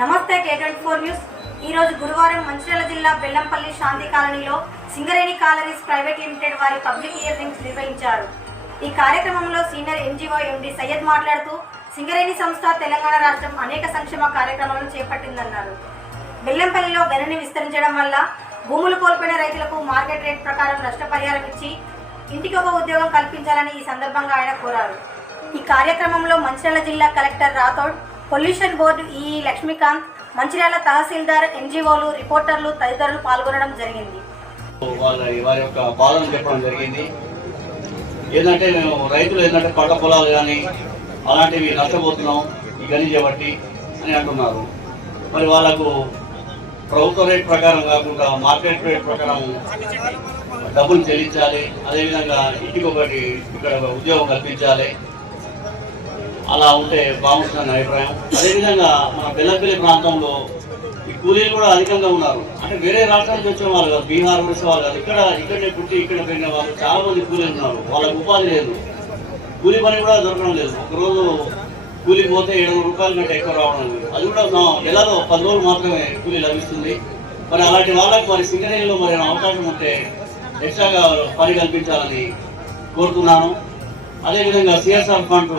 నమస్తే K twenty four news ఈ రోజు గురువారం మంచిర్యాల జిల్లా బెల్లంపల్లి శాంతి కాలనీలో సింగరేణి కాలనీస్ ప్రైవేట్ లిమిటెడ్ వారి పబ్లిక్ హియరింగ్స్ నిర్వహించారు. ఈ కార్యక్రమంలో సీనియర్ ఎన్జిఓ ఎండి సయ్యద్ మాట్లాడుతూ సింగరేణి సంస్థ తెలంగాణ రాష్ట్రం అనేక సంక్షేమ కార్యక్రమాలను చేపట్టిందన్నారు. బెల్లంపల్లిలో గనిని విస్తరించడం వల్ల భూములు కోల్పోయిన రైతులకు మార్కెట్ రేట్ ప్రకారం నష్టపరిహారం ఇచ్చి ఇంటికి ఒక ఉద్యోగం కల్పించాలని ఈ సందర్భంగా ఆయన కోరారు. ఈ కార్యక్రమంలో మంచిర్యాల జిల్లా కలెక్టర్ రాథోడ్ పొల్యూషన్ బోర్డు ఈ లక్ష్మీకాంత్ మంచిర్యాల తహసీల్దార్ ఎన్జిఓలు రిపోర్టర్లు తదితరులు పాల్గొనడం జరిగింది. వాళ్ళ వారి యొక్క బాధను చెప్పడం జరిగింది. ఏంటంటే మేము రైతులు ఏంటంటే పంట పొలాలు కానీ అలాంటివి నష్టపోతున్నాం ఈ గని చేపట్టి అని అంటున్నారు. మరి వాళ్ళకు ప్రభుత్వ రేట్ ప్రకారం కాకుండా మార్కెట్ రేట్ ప్రకారం డబ్బులు చెల్లించాలి. అదేవిధంగా ఇంటికి ఒకటి ఇక్కడ ఉద్యోగం కల్పించాలి. అలా ఉంటే బాగుంటుందని అభిప్రాయం. అదేవిధంగా మన బెల్లంపల్లి ప్రాంతంలో ఈ కూలీలు కూడా అధికంగా ఉన్నారు. అంటే వేరే రాష్ట్రాల నుంచి వచ్చిన వాళ్ళు కాదు బీహార్ నుంచి వాళ్ళు కాదు ఇక్కడ ఇక్కడనే పుట్టి ఇక్కడ పెరిగిన వాళ్ళు చాలా మంది కూలీలు ఉన్నారు. వాళ్ళకి ఉపాధి లేదు. కూలీ పని కూడా దొరకడం లేదు. ఒకరోజు కూలికి పోతే ఏడు రూపాయల కంటే ఎక్కువ రావడం లేదు. అది కూడా నెలలో పది రోజులు మాత్రమే కూలీ లభిస్తుంది. మరి అలాంటి వాళ్ళకి మరి సింగరేణిలో మరి అవకాశం ఉంటే ఎక్స్ట్రాగా పని కల్పించాలని కోరుతున్నాను. అదేవిధంగా సిఎస్ఆర్ ఫండ్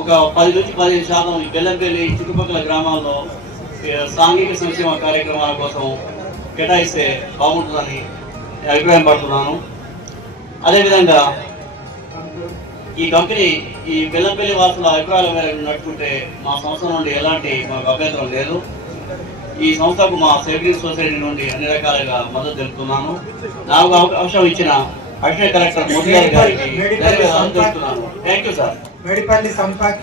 ఒక పది నుంచి పదిహేను శాతం ఈ బెల్లంపల్లి చుట్టుపక్కల గ్రామాల్లో సాంఘిక సంక్షేమ కార్యక్రమాల కోసం కేటాయిస్తే బాగుంటుందని నేను అభిప్రాయం పడుతున్నాను. అదేవిధంగా ఈ కంపెనీ ఈ బెల్లంపల్లి వాసుల అభిప్రాయాల మేరకు నడుచుకుంటే మా సంస్థ నుండి ఎలాంటి మాకు అభ్యంతరం లేదు. ఈ సంస్థకు మా సెక్రటరీ సొసైటీ నుండి అన్ని రకాలుగా మద్దతు తెలుపుతున్నాను. నాకు అవకాశం ఇచ్చిన అడిషనల్ కలెక్టర్ మోదీ గారికి thank you sir. Medipalli Sampath